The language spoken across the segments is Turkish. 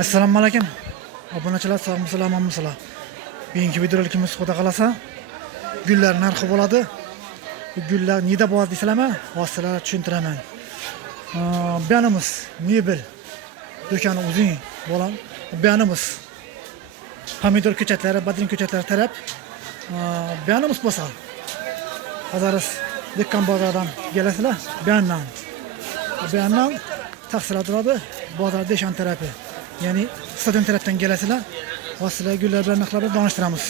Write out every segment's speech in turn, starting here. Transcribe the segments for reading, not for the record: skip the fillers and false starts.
Assalomu alaykum. Obunachilar, sog'misizlar, omonmisizlar? Bugungi videolikimiz xudo xolasa gullar narxi bo'ladi. Bu gullar nida bor deysizlarmi? Hozir tushuntiraman. Bu yanimiz mebel do'koni uzun bo'lan. Bu yanimiz pomidor ko'chatlari, badrin ko'chatlari taraf. Bu yanimiz bo'lsa hozir Dekkan bozordan kelasizlar. Bu yandan taksilar turadi. Bozor Deshan tarafi. Yani stadion tarafdan kelasizlar. Hozir gullar bilan narxlarni tanishtiramiz.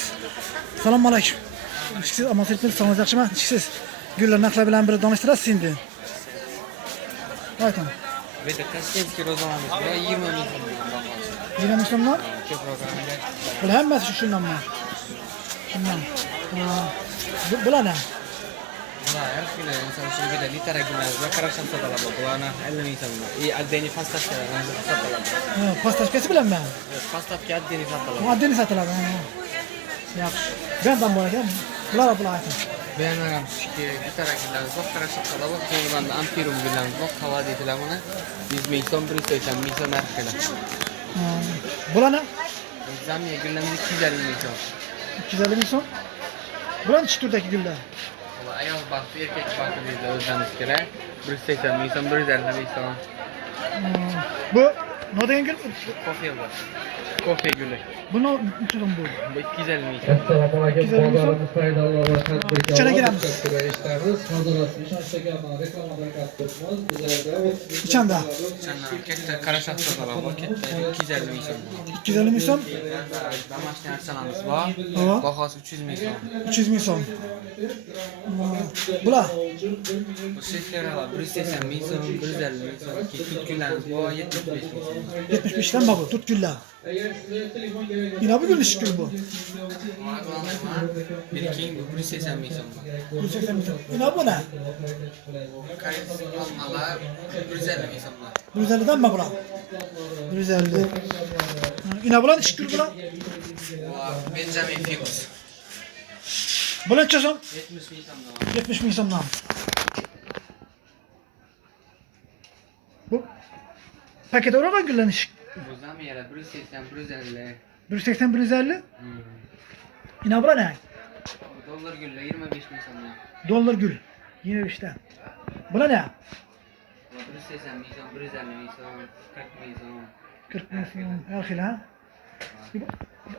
Assalomu alaykum. Siz amoqsiz sog'ingiz yaxshimi? Siz gullar narxlar bilan bir tanishtirasiz endi. Ayting. Bu yerda Toshkentskiy rozalamiz bor, 20 ming so'mdan. 20 ming so'mdan? Ko'proq ranglar. Bular hammasi shundanmi? Shundan. Bular Bular har kuni inson uchun juda literagilar va qarasham sotiladi. Bularni 50 ming so'mdan. Отдельный поставkalar sotiladi. Поставкasi bilanmi? Поставка отдельный sotiladi. Отдельный sotiladi. Yaxshi. Bundan bor ekan. Bular ayting. Bu yana ham shiki literagilar va qarasham sotiladi. So'ngra ampirum bilan va havo deydilar buni. 100 ming so'm, 180 ming so'm narxida. Bularni Zamiya gullarimiz 250 ming so'm. 250 ming so'm. Bular ichi turdagi gullar. Ayol baxti, erkak baxti deydi o'zimiz kerak. 180 ming so'm, 150 ming so'm. Bu nima degan gul? Kofe bor. Kofe guli. Buni uchirim bu. Bu 250 ming so'm. Assalomu alaykum. Bozorimiz foydalari va tadbirkorlar. İçine giremiz. Eshitamiz. Hozirasi ishonchga reklamadan kasbimiz. Bizlarda İçanda. Katta qarashaq sotiladi. Katta 250 ming so'm. 250 ming so'm. Damashq arsalamiz bor. Hava. Bahosi 300 ming so'm. 300 ming so'm. Bular Bu sefleralar 180 ming so'm, 150 ming so'm. Tutkunlarimiz bor 75 ming so'm. 75 dan bu tut gullar. Yine bu gül işkül bu. Biriking bu 180 ming so'm. 180 ming so'm. Yine bu ne? Kayıt almalar 150 ming so'm. 150 dan mı bular? 150. Yine bular işkül bular. Benjamin Fields. Bular neçe so'm? 70 ming so'm. 70 ming so'mdan. Bu paket olarak güllerin işkül. Bu zamiyalar 180 150. 180 150. Yine bular ne? Bu dollar gülle 25 ming so'm. Dolar gül. Yine işte. Bular ne? 180 ming so'm, 150 ming so'm, 40 ming so'm. 40 ming so'm. Her xil ha.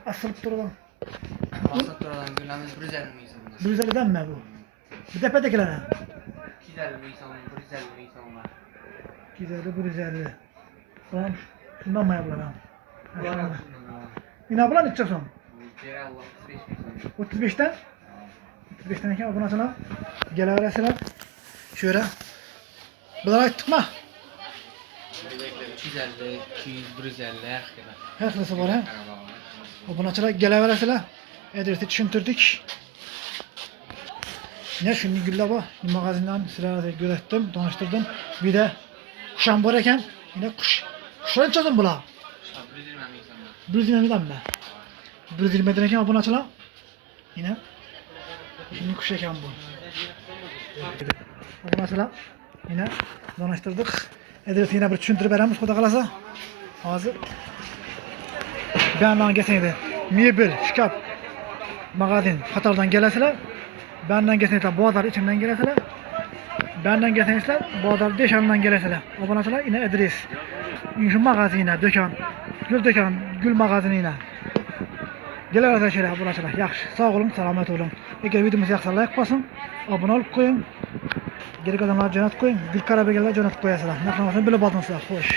Asılıp duralım. Asıl turadan güllerimiz 150 ming so'm. 150 dan mı bu? Bir tepedekiler ha. 250 ming so'm, 150 ming so'm var. 250 150. Tamam. Şundan mı yapılar ha? Bular ham Yine bular neçe so'm? Ceyran 35 ming so'm. 35'ten 35'ten ekan obunachilar kelaverasizlar. Şöyle. Bular aytdik mı? 250, 200, 150 her kadar. Her xilasi bor ha. Obunachilar kelaverasizlar. Adresi tushuntirdik. Ne shunday gullar bor. Magazindan sizlarga ko'rsatdim, tanishtirdim. Bir de qusham bor ekan. Yine qushlar necha so'm bular? 120 ming so'm. 120 danmi? 120 dan ekan obunachilar. Yine shunday qush ekan bu. Obunachilar yine tanishtirdik. Adresi yine bir tushuntirib beramiz, xudo xolasa. Hozir benden geçseydi mebel, şkaf, magazin, Xatardan kelasizlar. Benden geçseydi bozor içinden kelasizlar. Benden geçseydi bozor Deshandan kelasizlar. Obunachilar yine adres. Şu magazine, do'kon, gül magazinine. Kelaverasizlar şöyle obunachilar. Yaxshi, sog' olun, salomat olun. Agar videomiz yoqsa like bosing, obuna olib qo'ying. Gerek odamlarga jo'natib qo'ying. Gul qarabegalar jo'natib qo'yasizlar. Narxlamasini bilib oldingizlar. Xo'sh.